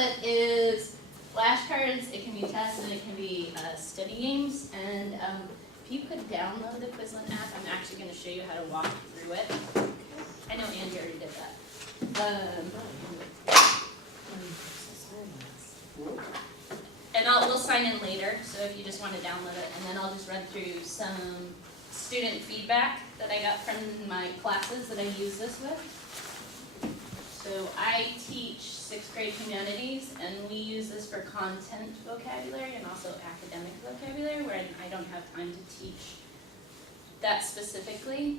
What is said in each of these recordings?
Quizlet is flashcards, it can be tests, and it can be study games. And if you could download the Quizlet app, I'm actually going to show you how to walk through it. I know Andy already did that. And we'll sign in later, so if you just want to download it, and then I'll just run through some student feedback that I got from my classes that I use this with. So I teach 6th grade humanities, and we use this for content vocabulary and also academic vocabulary, where I don't have time to teach that specifically,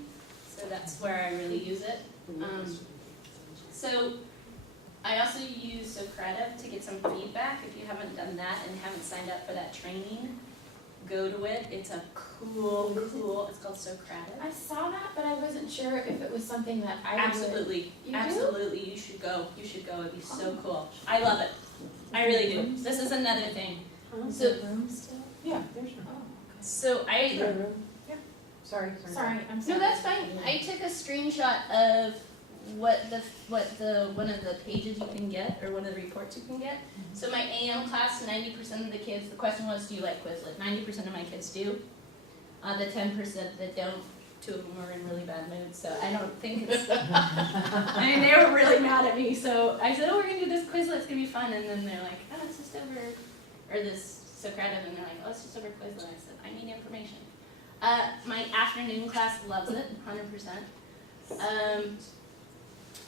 so that's where I really use it. So I also use Socrative to get some feedback. If you haven't done that and haven't signed up for that training, go to it. It's a cool, it's called Socrative. I saw that, but I wasn't sure if it was something that I Absolutely, would... absolutely, you should go, it'd be so cool. I love it, I really do. This is another thing. So room still? Yeah, there's room. Oh, okay. So Yeah. Sorry, I'm sorry. No, that's fine. I took a screenshot of what the one of the pages you can get, or one of the reports you can get. So my AM class, 90% of the kids, the question was, do you like Quizlet? 90% of my kids do. The 10% that don't, 2 of them were in really bad moods, so I don't think it's, I mean, they were really mad at me, so I said, oh, we're gonna do this Quizlet, it's gonna be fun, and then they're like, oh, it's just over, or this Socrative, and they're like, oh, it's just over Quizlet. I said, I need information. My afternoon class loves it, 100%.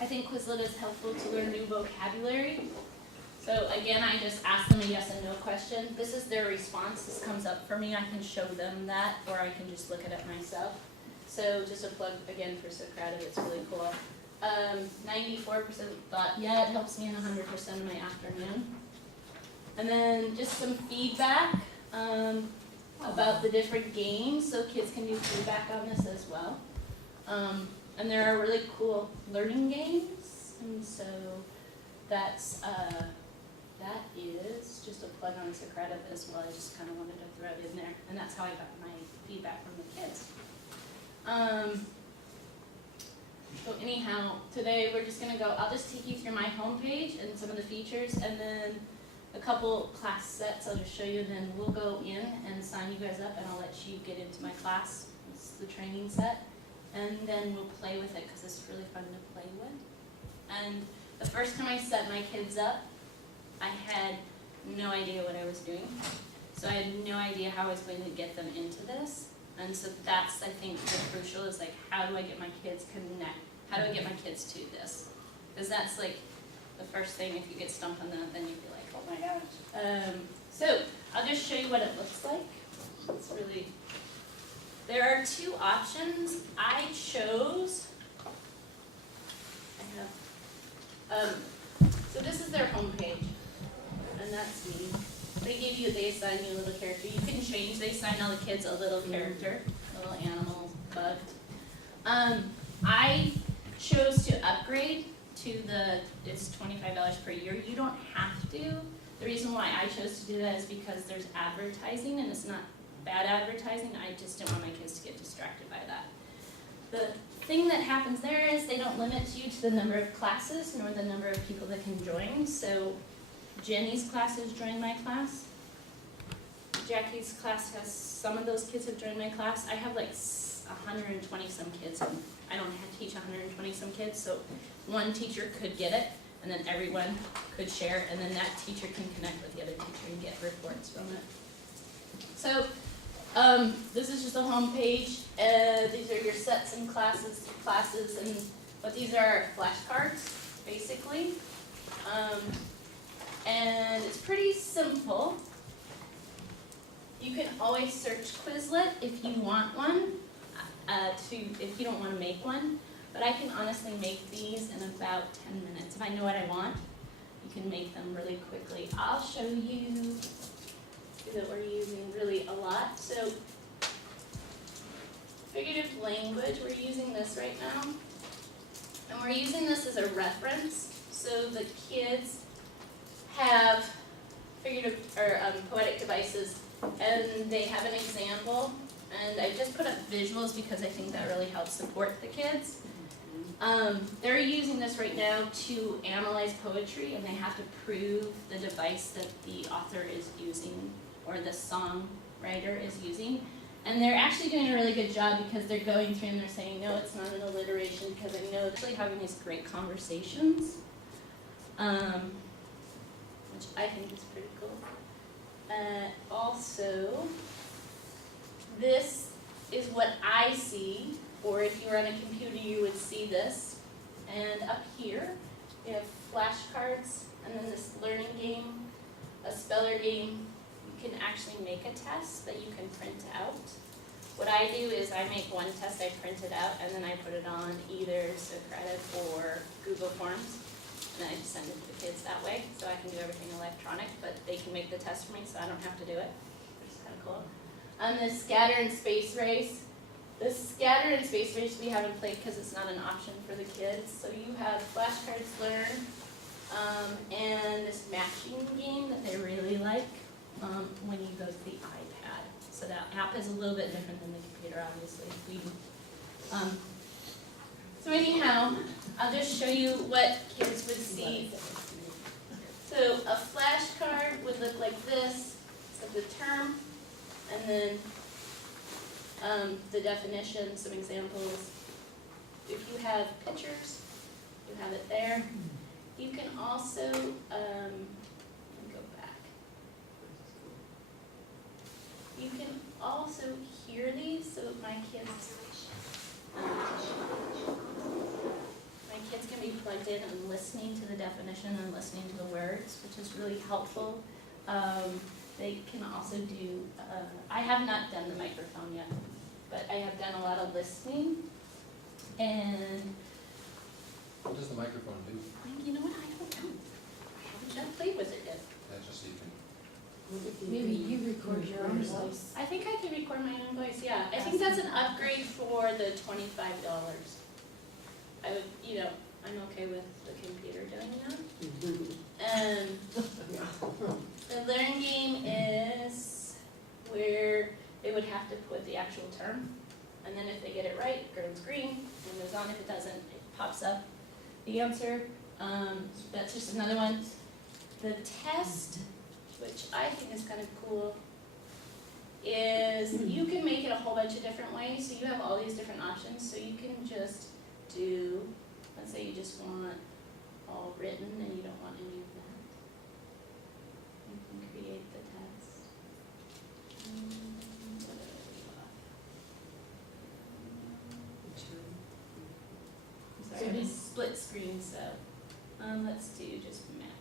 I think Quizlet is helpful to learn new vocabulary. So again, I just ask them a yes and no question. This is their response. This comes up for me. I can show them that, or I can just look at it myself. So just a plug again for Socrative. It's really cool. 94% thought, yeah, it helps me in 100% of my afternoon. And then just some feedback about the different games, so kids can do feedback on this as well. And there are really cool learning games, and so that's that is just a plug on Socrative as well. I just kind of wanted to throw it in there, and that's how I got my feedback from the kids. So anyhow, today we're just gonna go. I'll just take you through my homepage and some of the features, and then a couple class sets I'll just show you. Then we'll go in and sign you guys up, and I'll let you get into my class. It's the training set. And then we'll play with it because it's really fun to play with. And the first time I set my kids up, I had no idea what I was doing. So I had no idea how I was going to get them into this. And so that's, I think, the crucial is like, how do I get my kids connect? How do I get my kids to this? Because that's like the first thing. If you get stumped on that, then you'd be like, oh my gosh. So I'll just show you what it looks like. It's really... There are 2 options. I chose, so this is their homepage, and that's me. They assign you a little character. You can change, they assign all the kids a little character, a little animal, bug. I chose to upgrade to it's $25 per year. You don't have to. The reason why I chose to do that is because there's advertising, and it's not bad advertising. I just don't want my kids to get distracted by that. The thing that happens there is they don't limit you to the number of classes nor the number of people that can join. So Jenny's classes join my class. Jackie's class has, some of those kids have joined my class. I have like 120 some kids, and I don't have to teach 120 some kids, so one teacher could get it, and then everyone could share, and then that teacher can connect with the other teacher and get reports from it. So this is just a home page. These are your sets and classes, and but these are flashcards, basically. And it's pretty simple. You can always search Quizlet if you want one, if you don't want to make one. But I can honestly make these in about 10 minutes. If I know what I want, you can make them really quickly. I'll show you that we're using really a lot. So figurative language, we're using this right now. And we're using this as a reference. So the kids have figurative or poetic devices, and they have an example. And I just put up visuals because I think that really helps support the kids. They're using this right now to analyze poetry, and they have to prove the device that the author is using or the songwriter is using. And they're actually doing a really good job because they're going through and they're saying, no, it's not an alliteration, because I know they're actually having these great conversations, which I think is pretty cool. Also, this is what I see, or if you were on a computer, you would see this. And up here, we have flashcards, and then this learning game, a speller game. You can actually make a test that you can print out. What I do is I make one test, I print it out, and then I put it on either Socratic or Google Forms. And then I just send it to the kids that way, so I can do everything electronic, but they can make the test for me, so I don't have to do it, which is kind of cool. The scatter and space race. The scatter and space race we haven't played because it's not an option for the kids. So you have flashcards learn, and this matching game that they really like when you go to the iPad. So that app is a little bit different than the computer, obviously. So anyhow, I'll just show you what kids would see. So a flashcard would look like this. So the term, and then the definition, some examples. If you have pictures, you have it there. You can also, let me go back. You can also hear these, so my kids can be plugged in and listening to the definition and listening to the words, which is really helpful. They can also do, I have not done the microphone yet, but I have done a lot of listening. And What does the microphone do? you know what, I don't know. I haven't played with it yet. That's just so you can. Maybe you record your own voice. I think I can record my own voice, yeah. I think that's an upgrade for the $25. I would, I'm okay with the computer doing that. The learn game is where they would have to put the actual term, and then if they get it right, it goes green, and moves on. If it doesn't, it pops up the answer. That's just another one. The test, which I think is kind of cool, is you can make it a whole bunch of different ways. So you have all these different options. So you can just do, let's say you just want all written and you don't want any of that. You can create the test. Sorry, I have a split screen, so let's do just matching.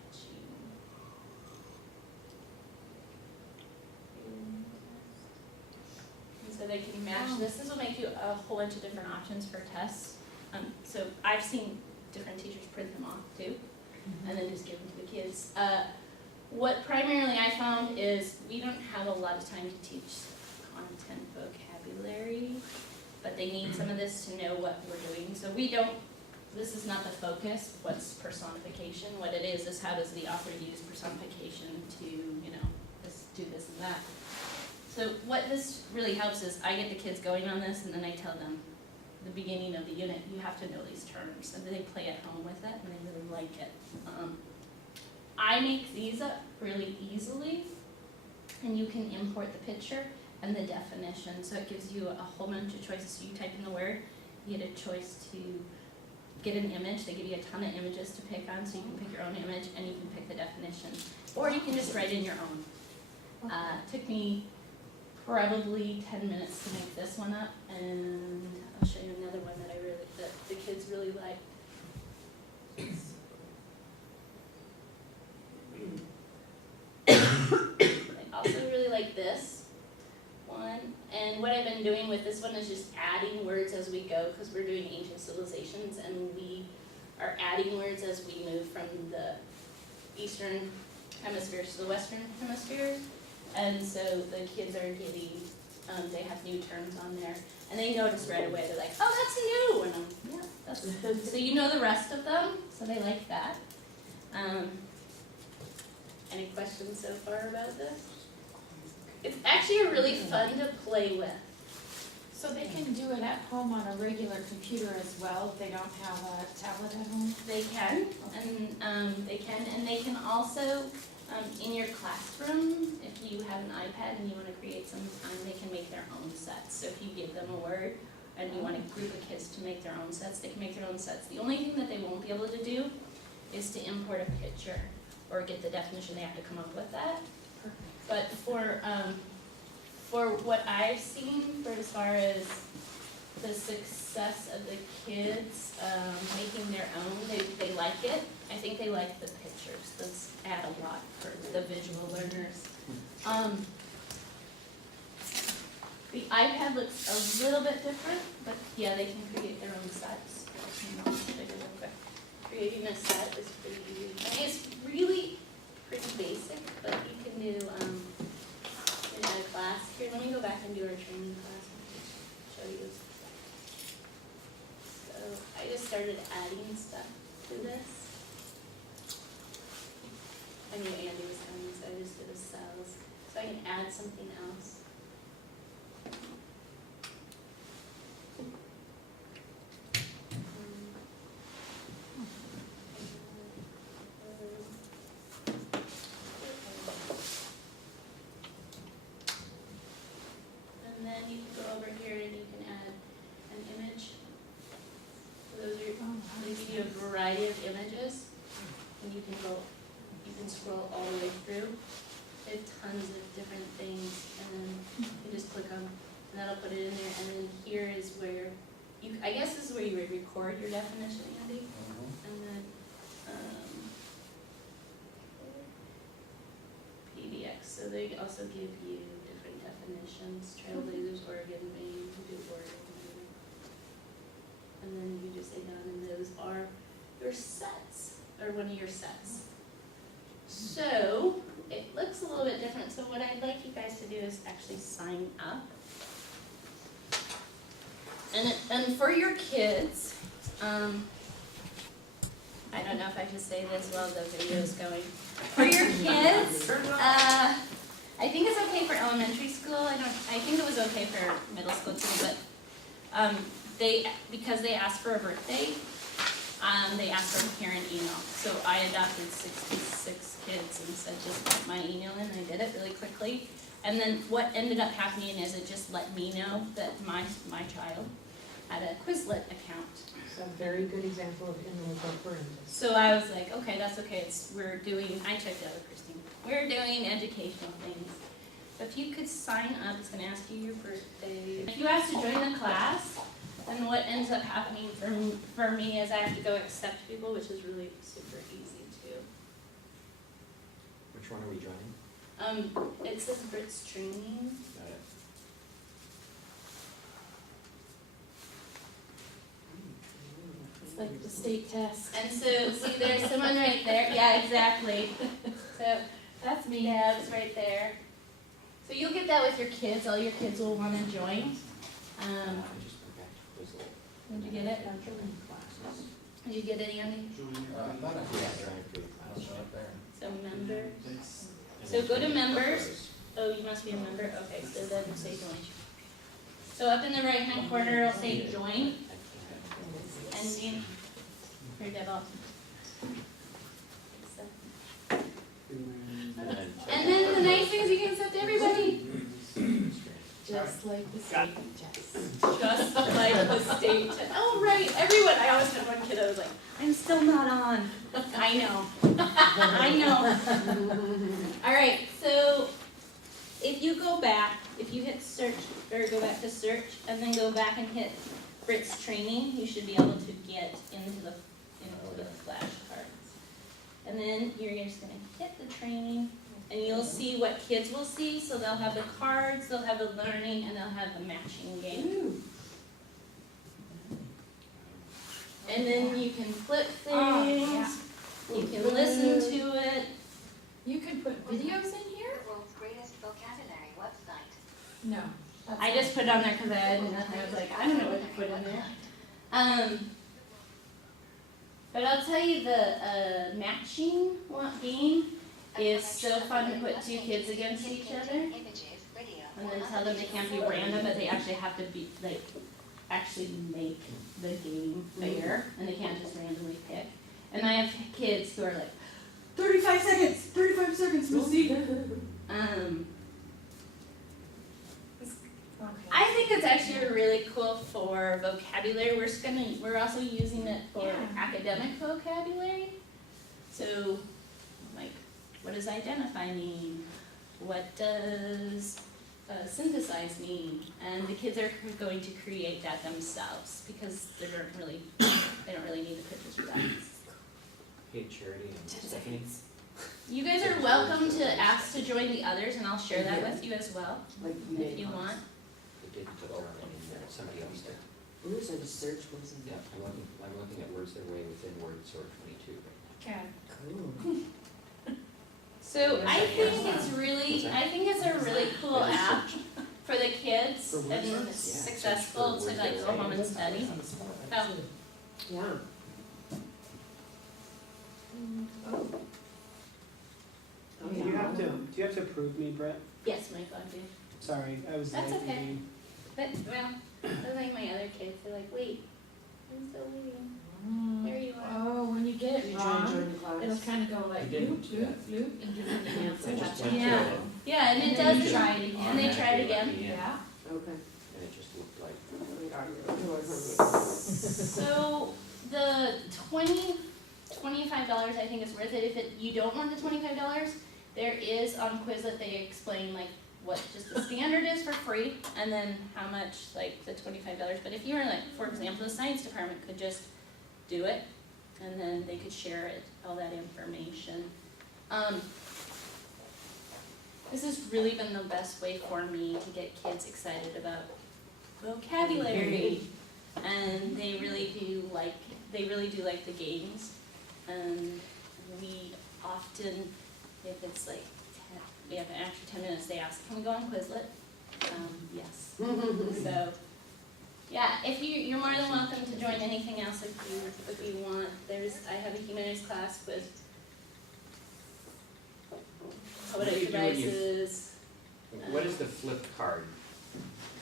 And so they can match this. This will make you a whole bunch of different options for tests. So I've seen different teachers print them off too, and then just give them to the kids. What primarily I found is we don't have a lot of time to teach content vocabulary, but they need some of this to know what we're doing. So this is not the focus, what's personification. What it is how does the author use personification to, do this and that. So what this really helps is I get the kids going on this, and then I tell them the beginning of the unit, you have to know these terms, and then they play at home with it, and they really like it. I make these up really easily, and you can import the picture and the definition, so it gives you a whole bunch of choices. So you type in the word, you get a choice to get an image. They give you a ton of images to pick on, so you can pick your own image, and you can pick the definition, or you can just write in your own. Took me probably 10 minutes to make this one up, and I'll show you another one that the kids really like. I also really like this one, and what I've been doing with this one is just adding words as we go, because we're doing ancient civilizations, and we are adding words as we move from the eastern hemispheres to the western hemispheres. And so the kids are getting, they have new terms on there, and they notice right away. They're like, oh, that's new, and yeah, that's so you know the rest of them, so they like that. Any questions so far about this? It's actually really fun to play with. So they can do it at home on a regular computer as well, if they don't have a tablet at home? They can, and they can also, in your classroom, if you have an iPad and you wanna create some time, they can make their own sets. So if you give them a word and you want a group of kids to make their own sets, they can make their own sets. The only thing that they won't be able to do is to import a picture or get the definition, they have to come up with that. But for what I've seen, for as far as the success of the kids making their own, they like it. I think they like the pictures. Those add a lot for the visual learners. The iPad looks a little bit different, but yeah, they can create their own sets. Creating a set is pretty easy. I mean, it's really pretty basic, but you can do in a class. Here, let me go back and do our training class and show you. So I just started adding stuff to this. I knew Andy was coming, so I just did a cells. So I can add something else. And then you can go over here and you can add an image. So those are, they give you a variety of images, and you can scroll all the way through. They have tons of different things, and then you just click on, and that'll put it in there, and then here is where you, I guess this is where you would record your definition, Andy, and then, PDX, so they also give you different definitions, trailblazers, Oregon, Maine, do Oregon, Maine. And then you just say done, and those are your sets, or one of your sets. So, it looks a little bit different, so what I'd like you guys to do is actually sign up. And for your kids, I don't know if I should say this while the video is going. For your kids, I think it's okay for elementary school. I think it was okay for middle school too, but because they asked for a birthday, they asked for a parent email. So I adopted 66 kids and said just put my email in, and I did it really quickly. And then what ended up happening is it just let me know that my child had a Quizlet account. So a very good example of in-law parenting. So I was like, okay, that's okay. I checked out with Christine. We're doing educational things. But if you could sign up, it's going to ask you your birthday. If you ask to join the class, then what ends up happening for me is I have to go accept people, which is really super easy too. Which one are we joining? It says Britt's training. Got it. It's like the state test. And so, see, there's someone right there. Yeah, exactly. So, That's me. yeah, it's right there. So you'll get that with your kids. All your kids will want to join. I just went back to Quizlet. Did you get it? Did you get it, Andy? I thought I did. Yeah, right, good. I don't show up there. So members. So go to members. Oh, you must be a member. Okay, so then say join. So up in the right hand corner, it'll say join. Ending. Here, Devil. And then the nice thing is you can accept everybody. Just like the state test. Just like the state. Oh, right, everyone. I always had one kid that was like, I'm still not on. I know. I know. All right, so if you go back, if you hit search, or go back to search, and then go back and hit Britt's training, you should be able to get into the flashcards. And then you're just gonna hit the training, and you'll see what kids will see. So they'll have the cards, they'll have the learning, and they'll have the matching game. And then you can flip things. Oh, yeah. You can listen to it. You can put videos in here? The world's greatest vocabulary website. No. I just put it on there because I had nothing. I was like, I don't know what to put in there. But I'll tell you the matching game is so fun to put two kids against each other. Images, videos, and then tell them they can't be random, but they actually have to be, like, actually make the game fair, and they can't just randomly pick. And I have kids who are like, 35 seconds, we'll see. I think it's actually really cool for vocabulary. We're also using it for Yeah. academic vocabulary. So, like, what does identify mean? What does synthesize mean? And the kids are going to create that themselves because they don't really need the pictures for that. Hey, Charity and Stephanie. You guys are welcome to ask to join the others, and I'll share that with you as well if you want. They didn't put their own in there, somebody else did. Ooh, so just search was in Yeah, I'm looking at words that are way within word sort 22 right Okay. Cool. So I think it's a really cool app for the kids and it's successful to like go home and study. So, Yeah. Oh. Do you have to approve me, Brett? yes, Michael, I do. Sorry, I was That's late okay. reading. But, well, they're like my other kids, they're like, wait, I'm still waiting. There you are. Oh, when you get Did it you wrong, join the class? it'll kind of go like You didn't, loop, loop, loop, and give you the answer. I just That's went it. Yeah. to it Yeah, and it does try it again, and they try it automatically let again. me in, Yeah. Okay. and it just looked like, So the $25 I think is worth it. If you don't want the $25, there is on Quizlet, they explain like what just the standard is for free and then how much like the $25. But if you were like, for example, the science department could just do it and then they could share it, all that information. This has really been the best way for me to get kids excited about vocabulary. And they really do like the games. And we often, if it's like we have an extra 10 minutes, they ask, can we go on Quizlet? Yes. So, yeah, if you're more than welcome to join anything else if you want. I have a humanities class with What do you do when you- devices. what is the flip card?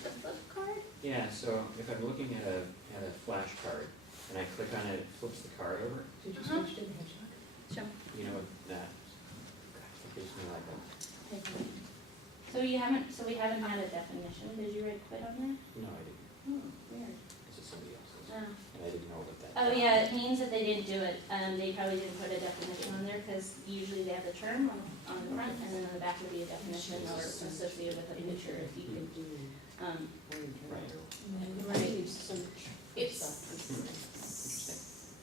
The flip card? Yeah, so if I'm looking at a flashcard and I click on it, it flips the card over, Did you Uh-huh. switch to the hedgehog? Sure. you know, that, it gives me like a, So we haven't had a definition. Did you write quit on there? no, I didn't, Oh, weird. this is somebody else's, Oh. and I didn't know what that. Oh, yeah, it means that they didn't do it. They probably didn't put a definition on there because usually they have the term on the front and then on the back would be a definition or associated with a picture if you could. Right.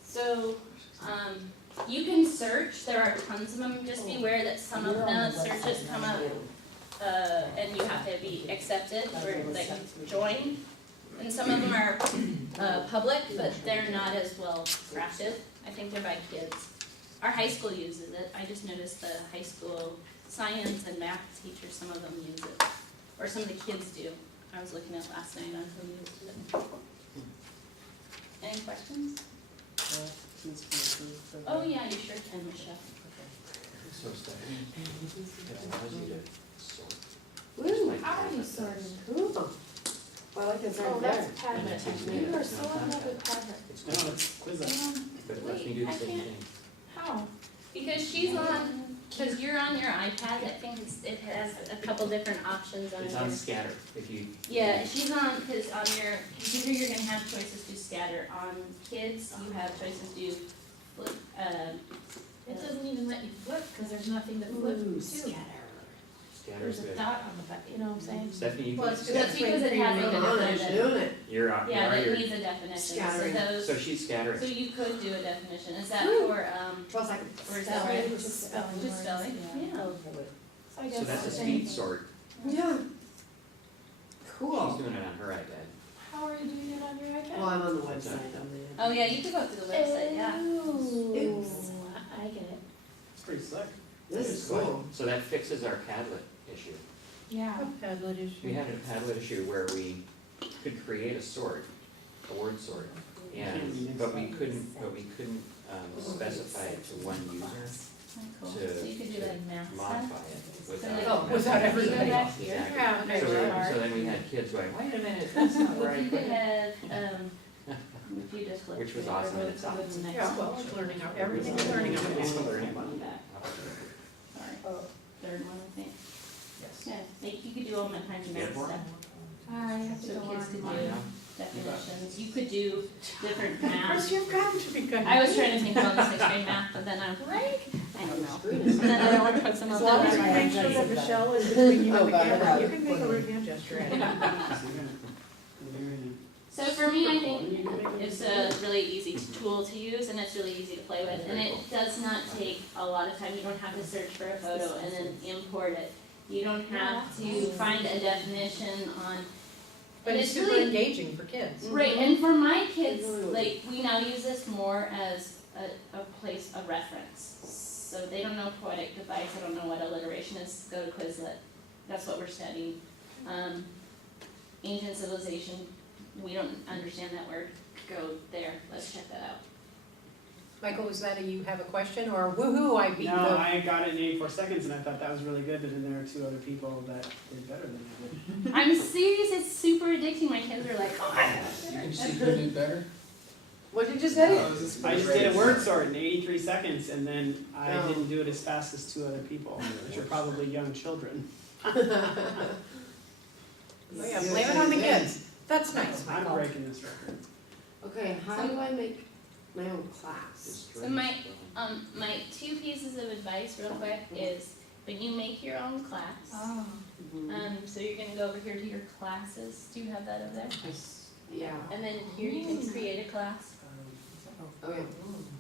So, you can search, there are tons of them, just be aware that some of the searches come up, and you have to be accepted or like join. And some of them are, public, but they're not as well crafted. I think they're by kids. Our high school uses it. I just noticed the high school science and math teachers, some of them use it. Or some of the kids do. I was looking at last night on who used it. Any questions? Oh, yeah, you sure can, Michelle. So Stephanie, it allows you to sort. Woo, Like How are you that. sorting? cool. Well, I like this Oh, right that's there. And that Padlet. takes me You to- are so in love with Padlet. It's No, good, it's Quizlet. but it lets me do the I same can't- thing. How? Because she's on, because you're on your iPad, I think it has a couple different options on It's your. on scatter, if you, Yeah, she's on, because on your computer, you're gonna have choices to scatter. On kids, you have choices to flip, It doesn't even let you flip, because there's nothing to flip Ooh, to. scatter's There's a good. dot on the back, you know what I'm saying? Stephanie, you Well, can, it's that's because it has Come on, a it's definition. doing it. you're, Yeah, that you're, needs a definition, so Scattering. those, so she's scattering. so you could do a definition. Is that Woo. for, 12 seconds. or is that Spelling, right? just spelling Just words, spelling? yeah. Yeah. So I guess So that's a the same speed thing. sort. Yeah. She's Cool. doing it on her iPad. How are you doing it on your iPad? Well, I'm on the website on the. Oh, yeah, you could go to the website, yeah. Ooh, Oops. I get it. It's pretty slick. This is cool. So that fixes our Padlet issue. Yeah. Padlet issue. We had a Padlet issue where we could create a sort, a word sort, and, but we couldn't specify it to one user Cool. to So you could do like math stuff. modify it So without. like Oh, without everybody. Back here. Yeah, okay. So then we had kids going, wait a minute, that's not Well, you right. could have, if you just flip. Which was through, awesome or in go itself. to the next Yeah, well, one. it's learning, everything's learning on It's this. a learning one. Back. Sorry, third one, I think. Yes. Yeah, like you could do all my time Yeah. stuff. I have to So go kids could on. do definitions, you could do different math. Chris, you've got to be good. I was trying to think about the sixth grade math, but then I'm like, I don't know. And then I don't want to put some As of long as them. you make sure that Michelle is between you and the Oh, God, camera, you God. can make a right hand gesture at it. So for me, I think it's a really easy tool to use and it's really easy to play with. And it does not take a lot of time. You don't have to search for a photo and then import it. You don't have to find a definition on. But and it's super really engaging for kids. right. And for my kids, like we now use this more as a place of reference. So they don't know poetic device. I don't know what alliteration is. Go to Quizlet. That's what we're studying. Ancient civilization. We don't understand that word. Go there. Let's check that out. Michael, was that a you have a question or woohoo, I beat No, the? I got it in 84 seconds and I thought that was really good, but then there were two other people that did better than I did. I'm serious. It's super addicting. My kids are like, oh my gosh. You can see who did better? What did you say? I just did a word sort in 83 seconds and then I Oh. didn't do it as fast as two other people, which are probably young children. Oh yeah, blame it on the kids. That's nice, I'm Michael. breaking this record. Okay, how do I make my own class? So my two pieces of advice real quick is when you make your own class, Oh. so you're gonna go over here to your classes. Do you have that over there? Yeah, And then here you can create a class. okay.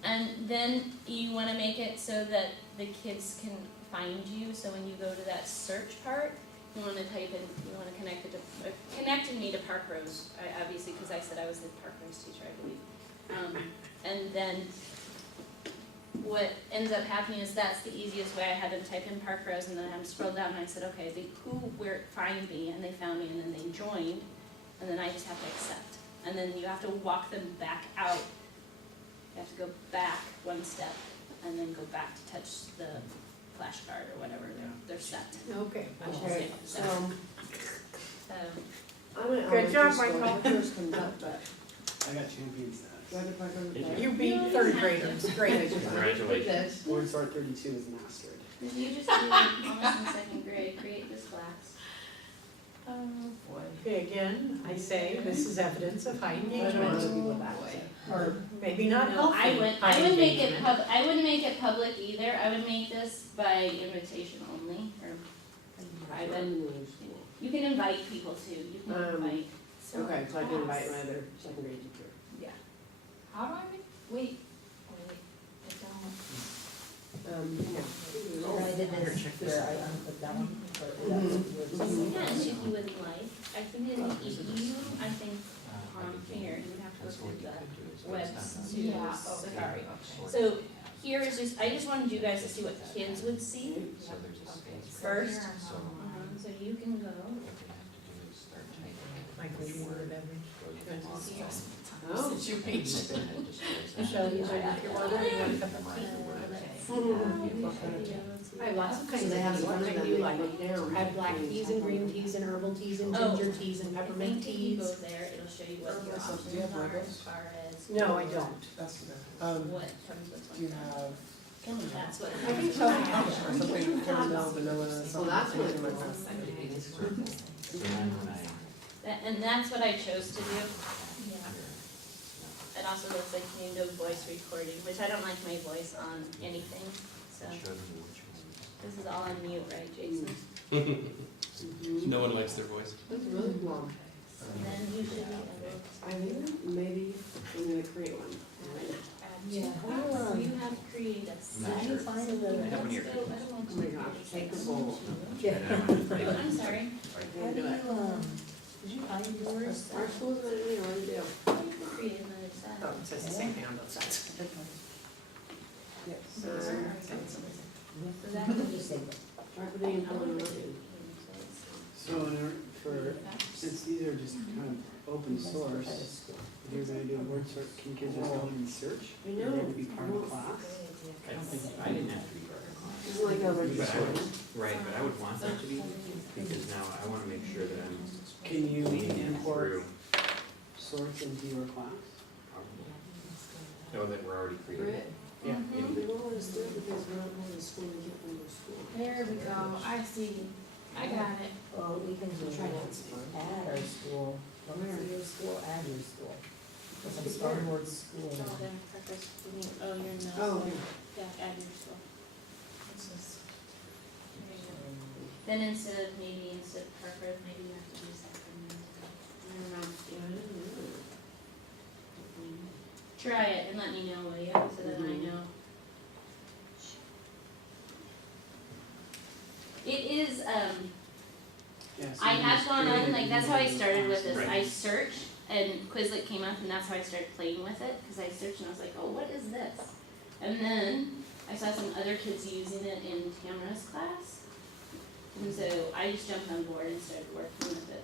And then you wanna make it so that the kids can find you. So when you go to that search part, you wanna type in, you wanna connect it to, connected me to Park Rose, obviously, cause I said I was the Park Rose teacher, I believe. And then what ends up happening is that's the easiest way. I had them type in Park Rose and then I had them scroll down and I said, okay, where find me, and they found me and then they joined, and then I just have to accept. And then you have to walk them back out. You have to go back one step and then go back to touch the flashcard or whatever, they're set. Okay. Okay, so, I'm an Good job, elementary school, Michael. it first comes up, but I got champion status. do I get back on the Did back? You beat third graders, great. Congratulations. This. Word sort 32 is mastered. Did you just do almost in second grade, create this class? Okay, again, I say this is evidence of high I don't engagement, want to be with that. or maybe not No, healthy I wouldn't high make it engagement. I wouldn't make it public either. I would make this by invitation only, or private. You can invite people too, you can invite. Okay, so I can invite my other second grade teacher. How do I make, wait, I don't. Yeah. I did this where I unput that one, but that's Yeah, and if you would like, I think if you, I think here, you would have to go through the webs to, Yeah, sorry. So here is just, I just wanted you guys to see what kids would see So there's a space. first. So So you can go. what they have to do is start typing. Michael, you wanted that one? Go to the bottom. Oh. Since you beat. And then it just goes down. Michelle, you want to make your water, you want a cup of Memorize the words. I have lots of kinds So of they have teas, one what of kind them do you they like? look down. I have black teas and green teas and herbal teas and Oh. ginger teas and I peppermint think if you go teas. there, it'll show you what your Do options you have are Legos? as far as. No, I don't. That's good. What comes with Do you what. have That's what. I think so. something caramel, vanilla, Well, something? that's really something cool. like that? So then when I. And that's what I chose to do. It also looks like you can do voice recording, which I don't like my voice on anything, so. Show them which ones. This is all on mute, right, Jason? No one likes their voice. That's really cool. And then you should be able I think maybe I'm gonna create one. Yeah. So you have to create a I'm not set. sure. find I have one here. Oh my gosh, take the bowl. Oh, I'm sorry. How do you, did you find yours? Our school's gonna be what to do. Create another set. Oh, it says the same thing on both sides. So that What did you say? Try putting in Helen. So in order since these are just kind of open source, if you're gonna do a word sort, can kids just go in and search? I Do know. they have to be part of the class? I don't think, I didn't have to be part of the class. Just like elementary But I school. would, right, but I would want them to be, because now I wanna make sure that I'm Can you leading them import through, sorts into your class? know that we're already creating. Britt, Yeah. Mhm. they won't let us do it because we're not going to school and get them to school. There we go, I see, I got it. Well, we can do Try to it explain. at our school, let me see your school and your school. Because I'm starting with school. Oh, then purpose, oh, you're in middle Oh, school. yeah. Yeah, add your school. Then instead of Parker, maybe you have to do Sacramento. I don't know. Yeah, I don't know. Try it and let me know, will you, so that I know. It is, Yeah, so I you have just gone create on, a like, new that's how I class. started with this, Right. I searched, and Quizlet came up, and that's how I started playing with it, cause I searched and I was like, oh, what is this? And then, I saw some other kids using it in Tamara's class, and so I just jumped on board and started working with it.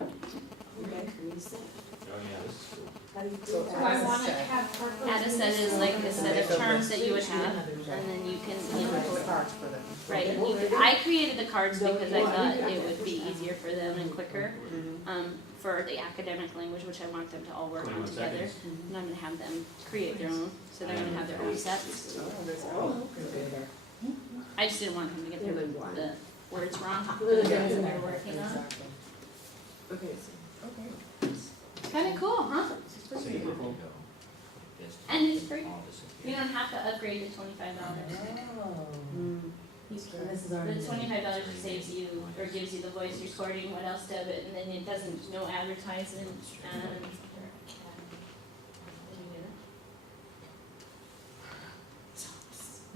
Okay, release it. Oh, yeah, this is cool. How do you do Do that? I want it to have Parker? Add a set is like a set of terms that you would have, and then you can, Cards for them. right, I created the cards because I thought it would be easier for them and quicker, for the academic language, which I want them to all work on 21 together. seconds. And I'm gonna have them create their own, so they're gonna have their own sets. Oh. I just didn't want them to get And then black. the words wrong, Yeah. the things that they're working on. Okay, so. Kinda cool, huh? So you can go. This And it's free. all You disappear. don't have to upgrade to $25. Oh. You And this is already. The $25 just saves you, or gives you the voice recording, what else does it, and then it doesn't, no advertising, and.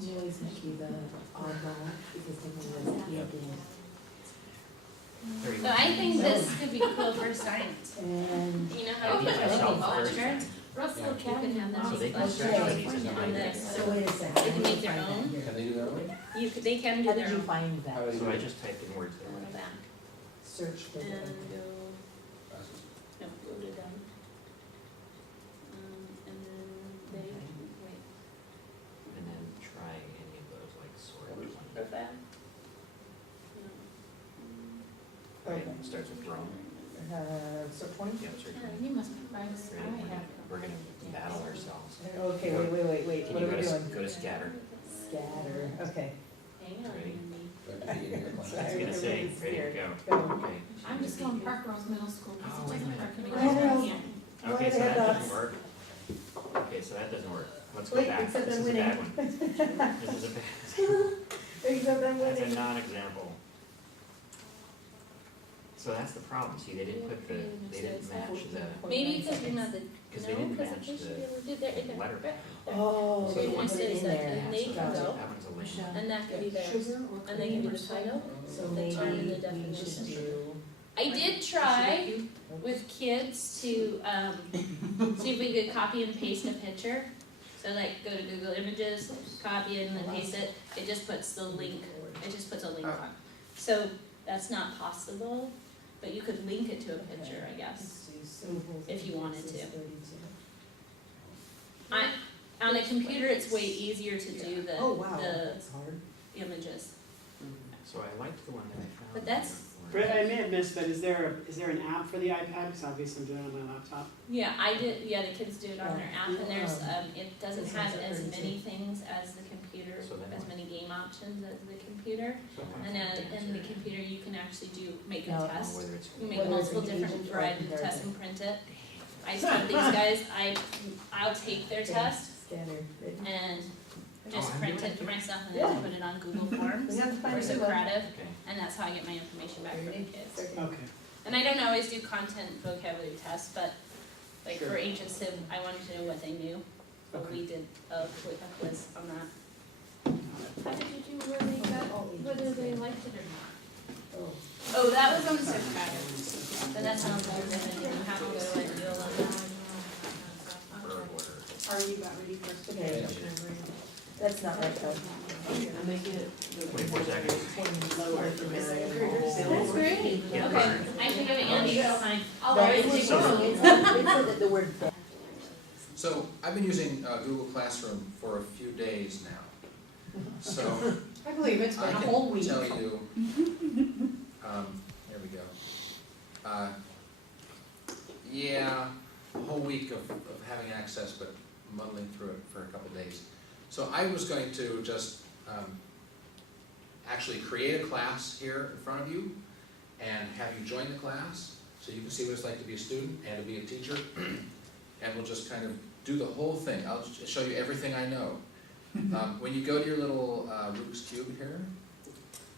You always make you the oddball because someone was camping. There you So go. I think this could be cool for science. And You know how I you did put myself a the first flashcard? time. Russell You can have them So they can make search Okay. on these and on they this. so wait a second. They can make their own. Can they do their own? They can do How their did you own. find that? How do So you I do just typed in words that On were. the back, Search for and them. go, classes? no, go to them. And then they, wait, And then try any of those like sort of. profile. Right, starts with Rome. So 20? Yep, search. Yeah, you must be right, Ready? I have. We're gonna battle ourselves. Okay, wait, Can what you are go we to, doing? go to scatter? Scatter, okay. Hang on. Ready? Do I have to be in your class? I was gonna say, ready, go. Go. Okay. I'm just going Park Rose Middle School because Oh, it wait a doesn't minute. recognize me. Okay, so Why that the doesn't dots? work. Okay, so that doesn't work. Let's go Wait, back. except This I'm is a bad winning. one. This is a bad, Except I'm that's a winning. non-example. So that's the problem, see, they didn't put the, they didn't match the, Maybe because you're not the, because they no, didn't because match they should be the able to do their, in their. letter pattern. Oh, So they you put want it to in say there. that they can Gotcha. go, That one's a link. and that could be theirs, Sugar or and they can do the title. So The maybe term and the we should definition. do. I did try with kids to, see if we could copy and paste a picture. So like, go to Google Images, copy it and then paste it, it just puts the link, it just puts a link on. So that's not possible, but you could link it to a picture, I guess. If you wanted to. On a computer, it's way easier to do Oh, wow, the that's hard. images. So I liked the one that I found. But that's- Britt, I may have missed, but is there an app for the iPad? Because obviously I'm doing it on my laptop. Yeah, the kids do it on their app, and there's, it doesn't have as many things as the computer, So then as what? many game options as the computer. So I And wanted to then in the answer computer, you can actually make a No. test. whether it's. You make Whether it's multiple different engaging or varieties of tests comparative. and print it. I told these guys, I'll take their test Scanner. and just Oh, I'm print doing it for it. myself and then put it on Google Forms We have to find or it. Socrative, Okay. and that's how I get my information back from the kids. Okay. And I don't always do content vocabulary tests, but like for Sure. ancient Civ, I wanted to know what they knew. So Okay. we did a quiz on that. How did you do where they got, whether they liked it or not? Oh, that was on Socrative. But that sounds like we're gonna have to go to like deal on that. Bird order. Are you about ready for us? Okay, that's not right though. I make it. 24 seconds. That's great. Yeah. Okay, I can give it Andy, that's fine. I'll No, write it's it wrong. down. It's not the word So I've been using Google Classroom for a few days now. So I believe it's been a whole week. I can tell you, here we go. Yeah, a whole week of having access, but muddling through it for a couple days. So I was going to just actually create a class here in front of you and have you join the class so you can see what it's like to be a student and to be a teacher. And we'll just kind of do the whole thing. I'll show you everything I know. When you go to your little Rubik's Cube here,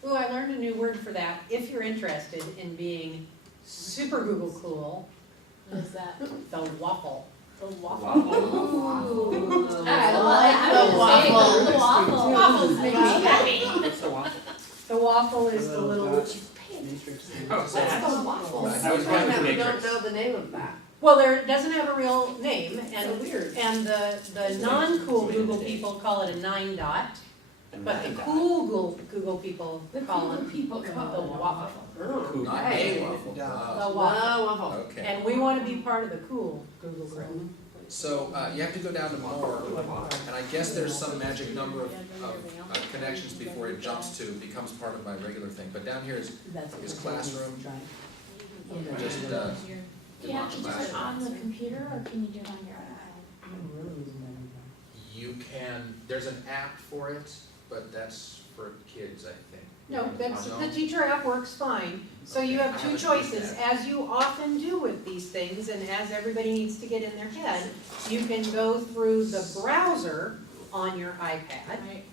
Ooh, I learned a new word for that. If you're interested in being super Google cool, What is that? the waffle. The waffle. Ooh. I like would the say waffle. The waffle. Waffles make me happy. What's the waffle? The waffle is the little, Matrix. Oh, so What's the waffle? I was going with We Matrix. don't know the name of that. well, there doesn't have a real name, So and weird. the non-cool Google people call it a 9 dot, but the cool Google people call it people the call it waffle. Oh, not okay. a waffle. The The waffle. waffle. Okay. And we want to be part of the cool Google group. So you have to go down to more, and I guess there's some magic number of connections before it jumps to, becomes part of my regular thing. But down here is Classroom. Just Do you have to do launch it on Classroom. the computer or can you do it on your iPad? You can, there's an app for it, but that's for kids, I think. No, that's, No? the teacher app works fine. So you Okay, have I two haven't used choices, that. as you often do with these things, and as everybody needs to get in their head, you can go through the browser on your iPad, Right.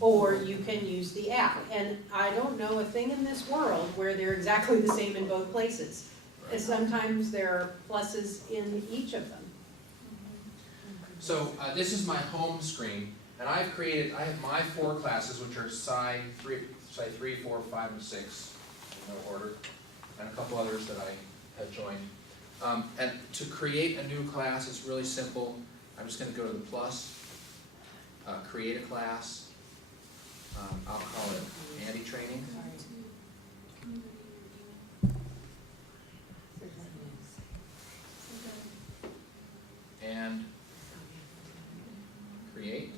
or you can use the app. And I don't know a thing in this world where they're exactly the same in both places. And sometimes there are pluses in each of them. So this is my home screen, and I have my 4 classes, which are Sci 3, 4, 5, and 6, in no order, and a couple others that I have joined. And to create a new class, it's really simple. I'm just going to go to the plus, create a class. I'll call it Andy Training. And create.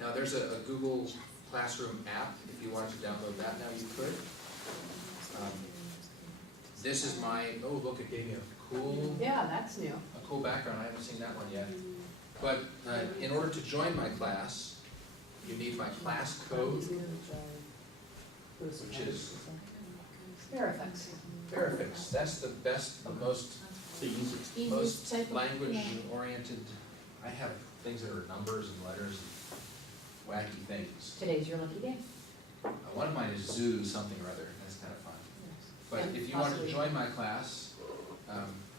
Now there's a Google Classroom app. If you wanted to download that now, you could. This is my, oh look, it gave me a Yeah, that's new. cool background. I haven't seen that one yet. But in order to join my class, you need my class code, which is Verifix. Verifix. That's the best, the most Easiest most type of- language yeah. oriented. I have things that are numbers and letters and wacky things. Today's your lucky day. One of mine is zoo something or other, that's kind of fun. But And if you wanted to possibly- join my class,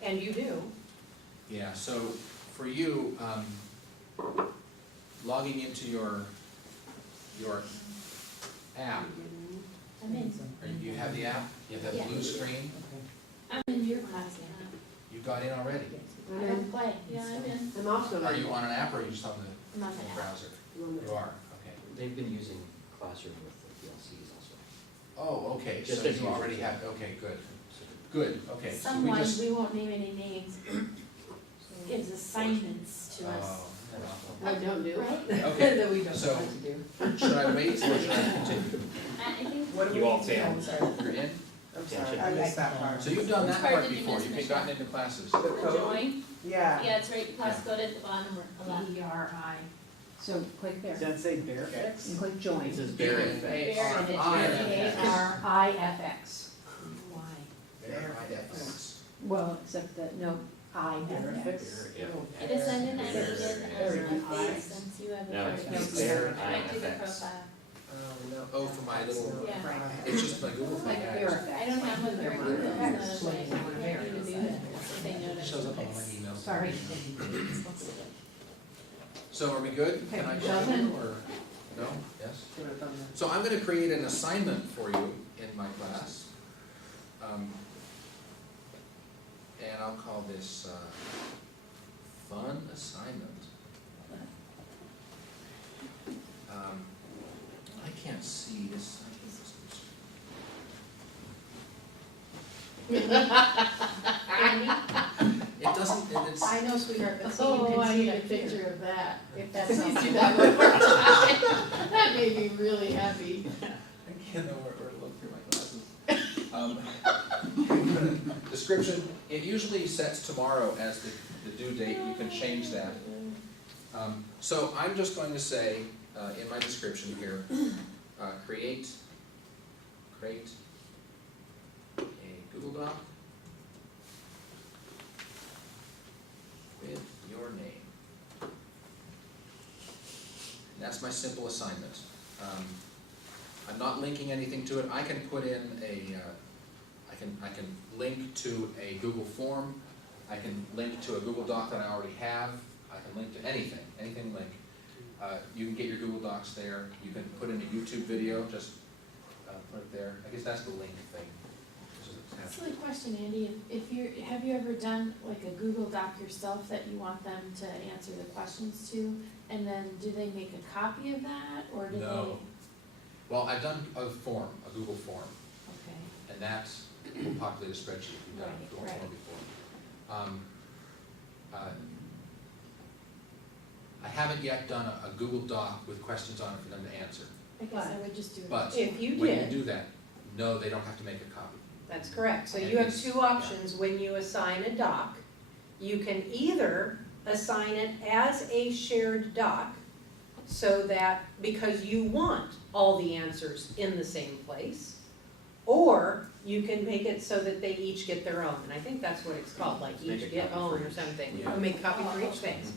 And you do. yeah, so for you, logging into your app, I'm in. or you have the app, you have that Yeah. blue screen, I'm in your class now. you got in already. I don't play. Yeah, I'm in. I'm also. Are you on an app or are you just on I'm on the the app. browser? You are, okay. They've been using Classroom with the PLCs also. Oh, okay, Just so as you users. already have, okay, good. Good, okay, so we Someone, just. we won't name any names, gives assignments to us. Oh, I don't do. Right? okay, That we don't So- want to do. should I wait or should I continue? I think. What do You we all need to do? failed. I'm sorry. You're in? I'm sorry, I missed that part. So you've done that Which part part did you before, miss, you've gotten into classes. The code? Join. Yeah. Yeah, it's right, class code at the bottom or left. ERI. So click there. Does that say Verifix? And click join. It says Bear Bear and Effect. Bear. And it's IFX. ARIFX. Why? Verifix. Well, except that, no, IFX. It is send in, I needed Very an good. update since you have a. No, version. it's Bear I might do the IFX. profile. Oh, for my little, Yeah. it's just my Google thing. Like Verifix. I don't have one very good, so I was like, Explain what I can't even do Verifix that, if they It notice. shows up on my emails. Sorry. So are we good? Can I Okay, continue or, no? Yes? So I'm gonna create an assignment for you in my class. And I'll call this, fun assignment. I can't see this. Andy? It doesn't, and it's. I know know, sweetheart, but see, you Oh, can I see need it a up here. picture of that. If that's Please helpful. do that one more time. That made me really happy. I can't know where to look through my glasses. Description, it usually sets tomorrow as the due date, you can change that. So I'm just going to say, in my description here, create a Google Doc with your name. That's my simple assignment. I'm not linking anything to it. I can put in I can link to a Google form. I can link to a Google Doc that I already have. I can link to anything link. You can get your Google Docs there. You can put in a YouTube video, just put it there. I guess that's the link thing. Silly question, Andy, have you ever done like a Google Doc yourself that you want them to answer the questions to? And then do they make a copy of that, or do they? No. Well, I've done a form, a Google form, Okay, and that will populate a spreadsheet. You've done a Google Right, form before. I haven't yet done a Google Doc with questions on it for them to answer. I guess I would just do it. But If you when you did, do that, no, they don't have to make a copy. that's correct. So And you have it's- two options when you assign a doc. You can either assign it as a shared doc, so that, because you want all the answers in the same place, or you can make it so that they each get their own, and I think that's what it's called, like Make each a get copy own for or each. something. Yeah. You make a copy for each thing. Okay.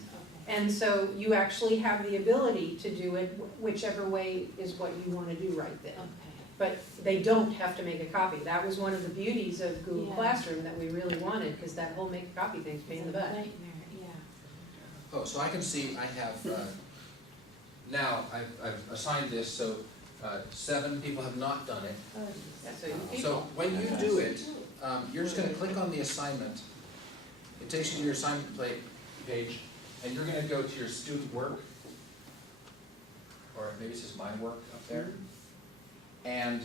And so you actually have the ability to do it whichever way is what you wanna do right then. Okay. But they don't have to make a copy. That was one of the beauties of Google Yeah. Classroom that we really wanted, because that whole make a copy thing's pain in the It's a butt. nightmare, yeah. Oh, so I can see I have, now I've assigned this, so 7 people have not done it. Oh, That's what you So people. when you do it, you're just gonna click on the assignment. It takes you to your assignment page, and you're gonna go to your student work, or maybe it says my work up there. And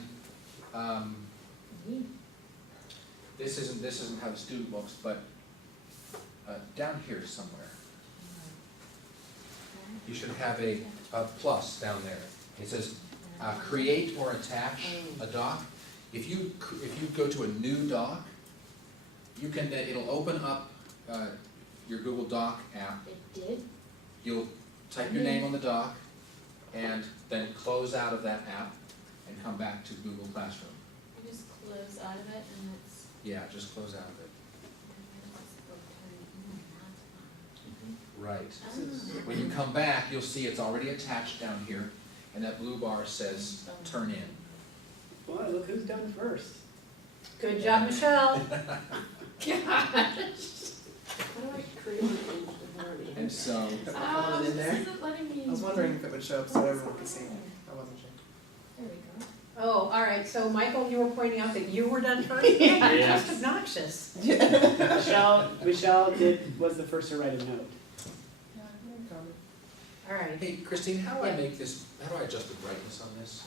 this isn't how the student looks, but down here somewhere, you should have a plus down there. It says, create or attach a doc. If you go to a new doc, you can, it'll open up your Google Doc app. It did? You'll type your name on the doc, and then close out of that app, and come back to Google Classroom. You just close out of it and it's. Yeah, just close out of it. Right. When you come back, you'll see it's already attached down here, and that blue bar says, turn in. Boy, look who's done first. Good job, Michelle. Gosh. How do I create a page before we? And so, Oh, in this there. isn't letting me. I was wondering if it would show up so everyone could see. I wasn't sure. There we go. Oh, all right, so Michael, you were pointing out that you were done first? Yeah. You're Yes. just obnoxious. Michelle was the first to write a note. All right, hey, Christine, how do I make this, how do I adjust the brightness on this?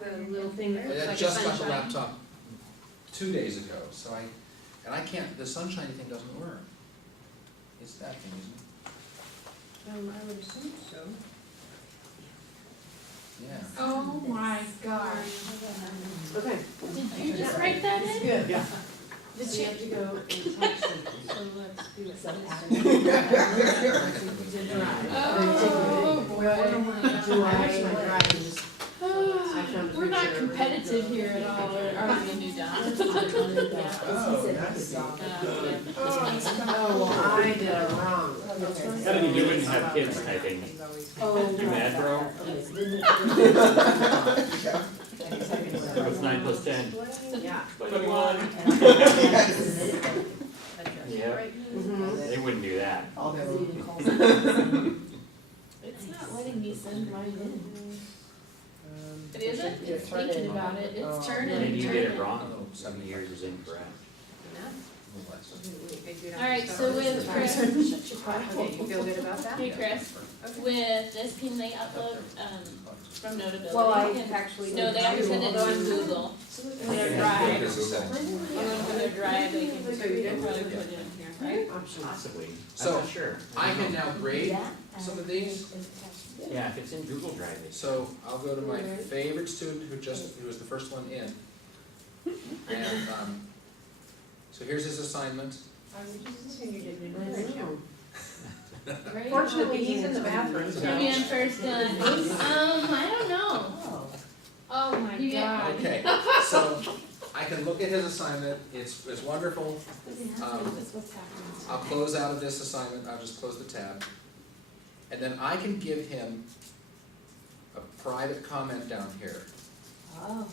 the little thing that looks I like a just got the sunshine. laptop 2 days ago, so I can't, the sunshiny thing doesn't work. It's that thing, isn't it? I would assume so. Yeah. Oh my gosh. Okay. Did you just write that in? Good. Yeah. Did So you you? have to go and text them. So let's do it. Some Oh, boy. Do I found a We're not picture of it. competitive here at all, are we, new Don? Oh, that's Oh, well, I did it wrong. Gotta be, you wouldn't have kids typing. Oh. You mad, bro? What's 9 plus 10? Yeah. 21. Yeah, Mhm. they wouldn't do that. It's not letting me send mine in. It isn't? It's thinking about it, it's turning Maybe and you turning. did it wrong, 7 years is incorrect. Alright, so with Chris, Okay, you feel good about that? Hey Chris, with this, can they upload, from Notability? Well, I actually. No, they have to send it to Google, their drive. This is set. And then for their drive, they can probably put it in here. right? Possibly, I'm So, not sure. I don't can know. now grade some of these. Yeah, if it's in Google Drive, it's. So I'll go to my favorite student who was the first one in. And, so here's his assignment. I would just assume you didn't encourage him. Right? Fortunately, he's in the bathroom, so. Come in first done. I don't know. Oh my You get- god. Okay, so I can look at his assignment, it's wonderful. This is what's happening. I'll close out of this assignment, I'll just close the tab. And then I can give him a private comment down here. Oh.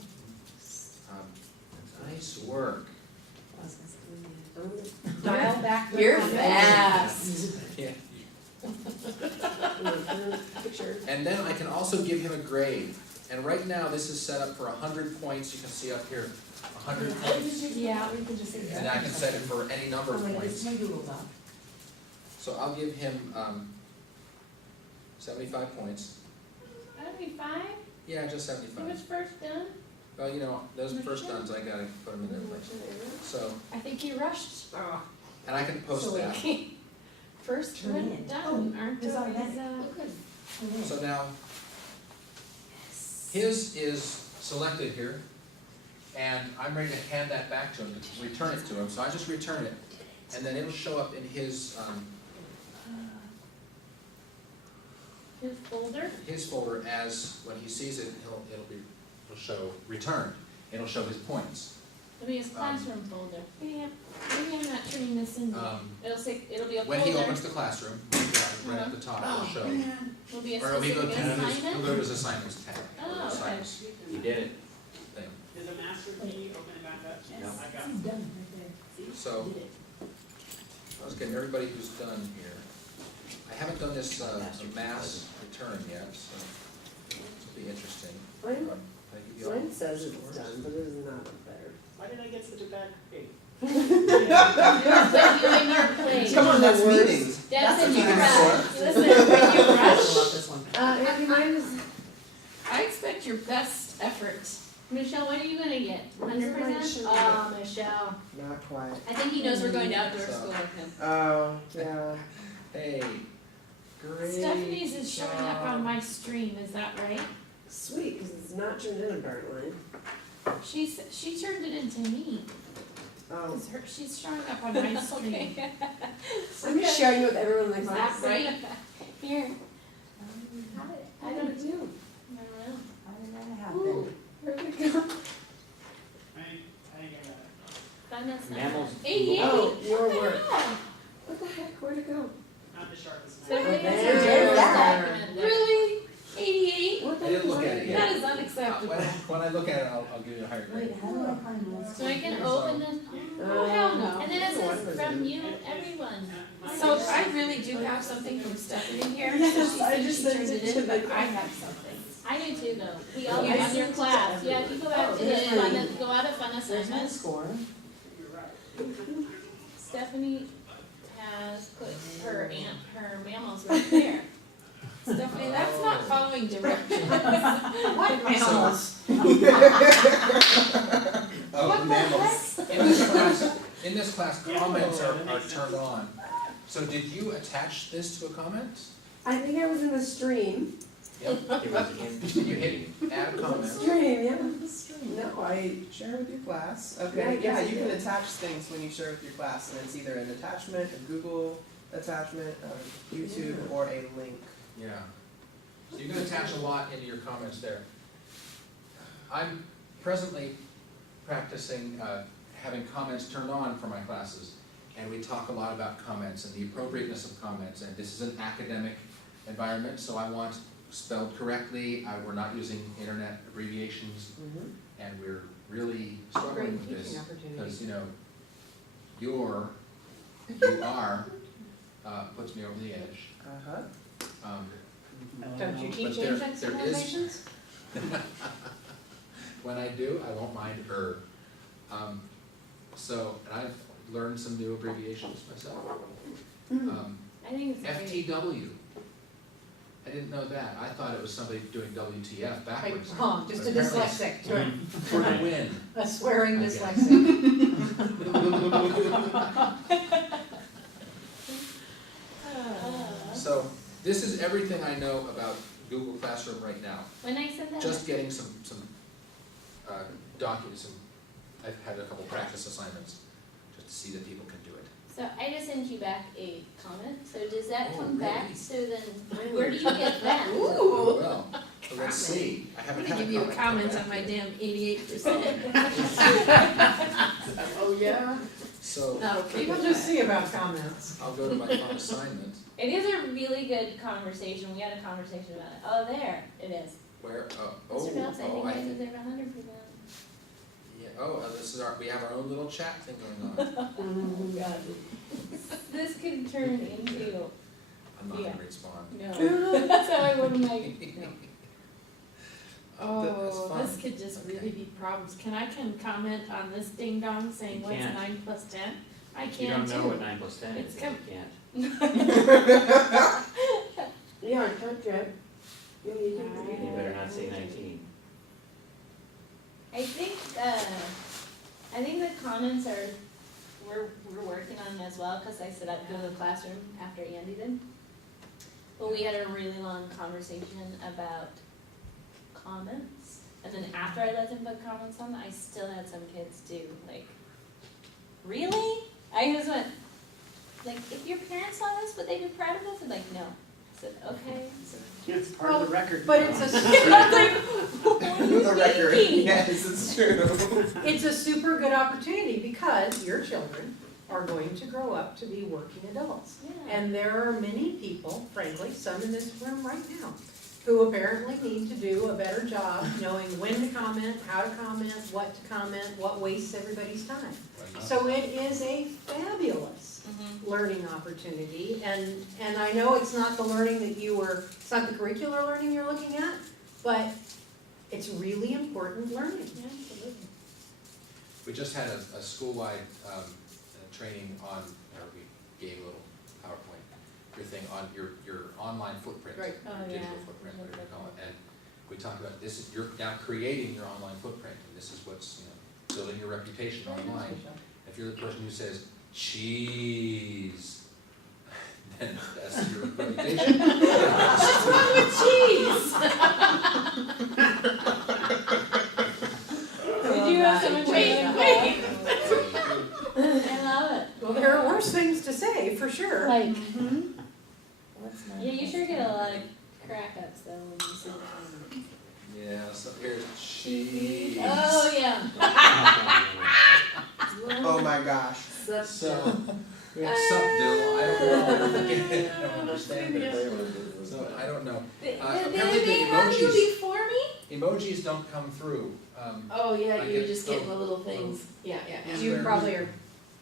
Nice work. Dial back the You're comment. fast. Yeah. Picture. And then I can also give him a grade. And right now, this is set up for 100 points, you can see up here, 100 points. Yeah. We can just say. And I can set it for any number of Oh, wait, this points. is my Google Doc. So I'll give him 75 points. That'd be fine. Yeah, just He 75. was first done. Well, you know, those first duns, I gotta put them in their place. So, I think you rushed. and I can post that. First Turn one in. done, aren't It's always, automatic. So now, his is selected here, and I'm ready to hand that back to him, to return it to him. So I just return it, and then it'll show up in his folder as, when he sees it, it'll show returned. It'll show his points. It'll be his classroom folder. maybe I'm not turning this in. It'll say, it'll be a When he folder. opens the classroom, right at the top, it'll show. Will be a Or he'll go to specific his, he'll assignment. go to his assignments tab. Oh, okay. Assignments You did it. thing. Is the master key open it back up? No. I got He's done right there. See? So, Did it. I was getting everybody who's done here. I haven't done this mass return yet, so this will be interesting. Mine, I give you all- mine says it's done, but it is not there. Why did I get such a bad grade? Put you in your place. Come on, that's meetings. That's in That's your a rush. good Listen, when you I rush, love this one. Andy, mine is, I expect your best effort. Michelle, what are you gonna get? What is 100%? it, Michelle? Oh, Michelle. not quite. I think he knows we're going to outdoor So- school with him. Oh, yeah. Hey, great. Stephanie's is showing up on my stream, is that right? Sweet, because it's not turned in apparently. She turned it into me. Oh, She's showing up on my stream. I'm just sharing it with everyone in the Is that class. right? Here. I don't do. know. How did that happen? Where'd it go? I think I got it. Fun as Mammals. 88. Oh, your work. Yeah. What the heck, where'd it go? Not the sharpest. So knife. everybody has there their it is. document there. Really? 88? What the I didn't heck look is at it yet. That is unacceptable. When I look at it, I'll give you a higher grade. Wait, how do I find this? So I can open this. Oh, hell no. And then it says from you, everyone. So I really do have something from Stephanie here. So she I said just she sent turned it it to in, but the- I have something. I do too though. We all I have sent your it to class. Yeah, if you go back to the everyone. fun, go out of fun There's my assignments. score. You're right. Stephanie has put her mammals right there. Stephanie, that's not following directions. What mammals? Oh, mammals. In this class, comments are turned on. So did you attach this to a comment? I think I was in the stream. Yep. It was in. You hit add a comment. Stream, yeah. No, I share with your class. Yeah, I Okay, guess yeah, you you can did. attach things when you share with your class, and it's either an attachment, a Google attachment, a YouTube, or a link. Yeah. So you can attach a lot into your comments there. I'm presently practicing having comments turned on for my classes, and we talk a lot about comments and the appropriateness of comments, and this is an academic environment, so I want spelled correctly, we're not using internet abbreviations, and we're really struggling with this, because, you know, you are, puts me over the edge. Uh-huh. Don't you But teach there- ancient there is- civilizations? When I do, I won't mind her. So, and I've learned some new abbreviations myself. I think it's great. FTW. I didn't know that. I thought it was somebody doing WTF Right, backwards. wrong, just a But apparently dyslexic, For the win. a swearing I guess. dyslexic. this is everything I know about Google Classroom right now. When I said that. Just getting some documents, I've had a couple practice assignments, just to see that people can do it. So I just sent you back a comment, so does that Oh, come back, really? so then, where do you get that? Ooh. Well, let's see, I I'm haven't gonna had a give you a comment comment come on my back damn 88%. Oh, yeah? yet. So, Not okay People with just that. see about comments. I'll go to my fun assignment, It is a really good conversation, we had a conversation about it, oh, there, it is. where, Mr. Phelps, I think I I deserve 100%. yeah, this is we have our own little chat thing going on. Oh, God. This could turn into, I'm not Yeah. gonna respond. no, that's how I wouldn't like, no. That's Oh, fun. this could just really be problems. Can comment on this ding dong saying You what's can't. 9 plus 10? I You can don't too. know what 9 plus 10 It's is, com- you can't. Yeah, touch it. You need to read You it. better not say 19. I think the comments are, we're working on as well, cause I set up Google Classroom after Andy did. But we had a really long conversation about comments, and then after I let them put comments on, I still had some kids do, like, really? I just went, like, if your parents saw this, would they be proud of us? And like, no. I said, okay. It's part of the record. But it's a, I was like, what are you The record, thinking? yes, it's true. it's a super good opportunity because your children are going to grow up to be working adults. Yeah. And there are many people, frankly, some in this room right now, who apparently need to do a better job knowing when to comment, how to comment, what wastes everybody's time. So it is a fabulous Mhm. learning opportunity, and I know it's not the learning that it's not the curricular learning you're looking at, but it's really important learning. Yeah, absolutely. We just had a school-wide training on, or we gave a little PowerPoint, your thing on your online footprint. Right. Oh, Your digital yeah. footprint, whatever you call it, and we talked about this is, you're now creating your online footprint, and this is what's, building your reputation online. If you're the person who says, cheese, then that's your reputation. What's wrong with cheese? Did you have someone wait? I love it. Well, there are worse things to say, for sure. Like, What's 9 yeah, you plus sure get a 10? lot of crack ups though when you see the comment. Yeah, so here's cheese. Oh, yeah. Oh my gosh. So, we have subdill, I don't know, I don't understand it. So, I don't know. Did Apparently they the have you emojis, before me? emojis don't come through. Oh, yeah, I you're get just getting the little things. Yeah, yeah, yeah. You probably are,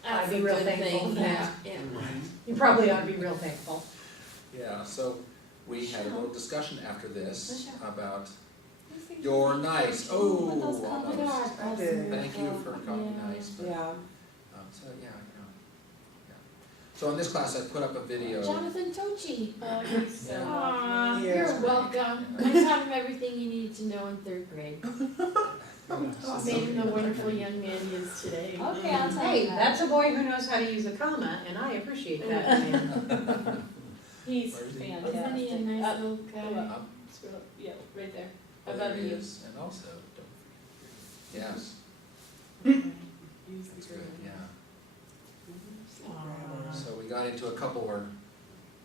That's I'd be a real good thankful thing, for yeah, that. yeah. You probably ought to be real thankful. Yeah, so we had a little discussion after this Michelle. about you're nice. Oh, almost. I did. Thank you for calling me nice. But, Yeah. so yeah. So in this class, I put up a video. Jonathan Tochi. Oh, he's so Aw, Yeah. you're welcome. I taught him everything you needed to know in 3rd grade. Made him the wonderful young man he is today. Okay, I'll tell Hey, you that. that's a boy who knows how to use a comma, and I appreciate that, man. He's Where's he? fantastic. Isn't he a nice Up, little go guy? up. Scroll, yeah, right there. Oh, Above there he you. is. And also, don't forget. Yes, that's good, yeah. Aw. So we got into a couple where,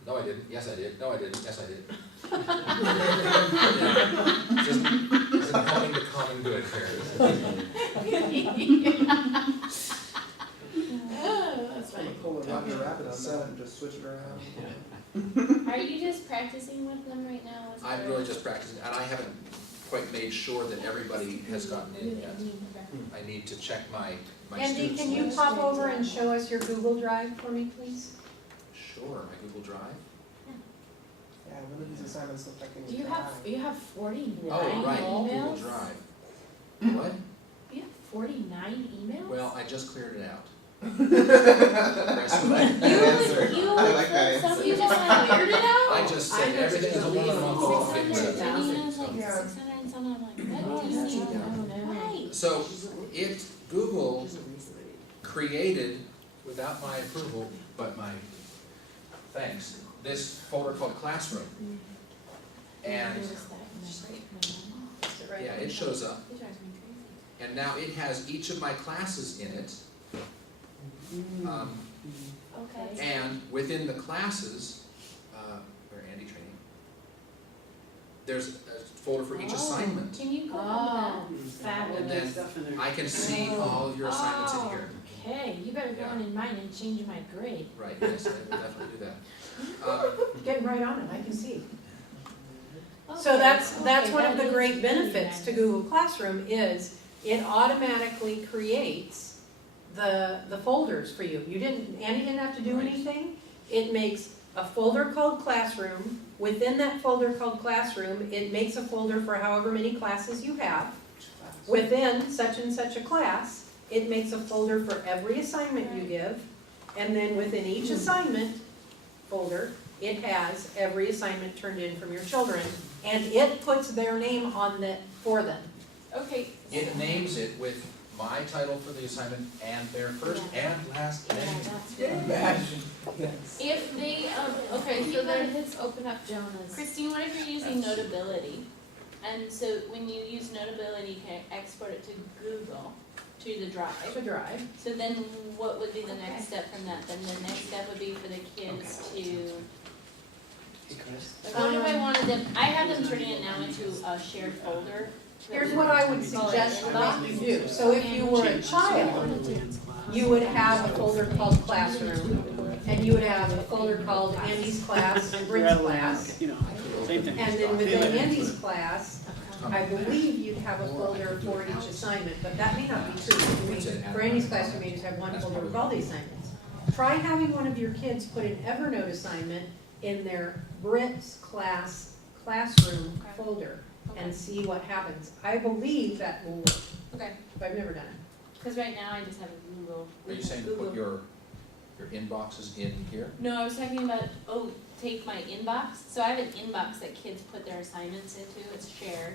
no I didn't, yes I did, no I didn't, yes I did. Yeah. Just isn't helping the common good here. Oh, that's funny. Pull a Roger Rabbit on that and just switch it around. Are you just practicing with them right now? What's I'm the- really just practicing, and I haven't quite made sure that everybody has gotten in yet. I need to check my Andy, students' can you list. pop over and show us your Google Drive for me, please? Sure, my Google Drive. Yeah, one of these assignments look like they Do you need have, you have 49 Oh, right, Google emails? Drive. What? You have 49 emails? Well, I just cleared it out. I like that answer. You I like that some answer. you just cleared it out? I just said everything is a one month old. 600, and he has like Yeah. 600 and some, I'm like, what do you that's mean? true. Oh, no. Right. So Google created, without my approval, but my thanks, this folder called Classroom. And yeah, it shows up. And now it has each of my classes in it. Okay. And within the classes, or Andy training, there's a folder for each assignment. Can you go Oh, All fabulous. And that then stuff in there. I can see all of your assignments in here. Okay, you better go on in mine and change my grade. Right, yes, I will definitely do that. Getting right on it, I can see. So that's one of the great benefits to Google Classroom is it automatically creates the folders for you. Andy didn't have to do Right. anything. It makes a folder called Classroom. Within that folder called Classroom, it makes a folder for however many classes you have. Within such and such a class, it makes a folder for every assignment you give. And then within each assignment folder, it has every assignment turned in from your children. And it puts their name on it for them. Okay. It names it with my title for the assignment and their first and last Yeah, name. that's good. Imagine. Yes. If they, okay, Can so you then, hits open up Jonah's? Christine, what if you're using Notability? And so when you use Notability, you can export it to Google, to the drive. To drive. So then what would be the next step from that? Then the next step would be for the kids to, Hey, Chris. like, what if I wanted them, I have them turning it now into a shared folder. Here's what I would suggest that you do. So if you were a child, you would have a folder called Classroom, and you would have a folder called Andy's class and Britt's class. You know, same thing. And then within Andy's class, I believe you'd have a folder for each assignment, but that may not be true. For Andy's class, we may just have one folder with all the assignments. Try having one of your kids put an Evernote assignment in their Britt's class classroom folder and see what happens. I believe that will work, Okay, but I've never done it. cause right now I just have a Google. Are you saying to put your inboxes in here? No, I was talking about, take my inbox, so I have an inbox that kids put their assignments into, it's shared.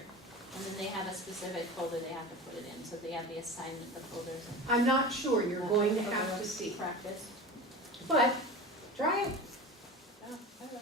And then they have a specific folder they have to put it in, so they have the assignment, the folders. I'm not sure, you're going to have to see. Practice. But try it. Oh, I will.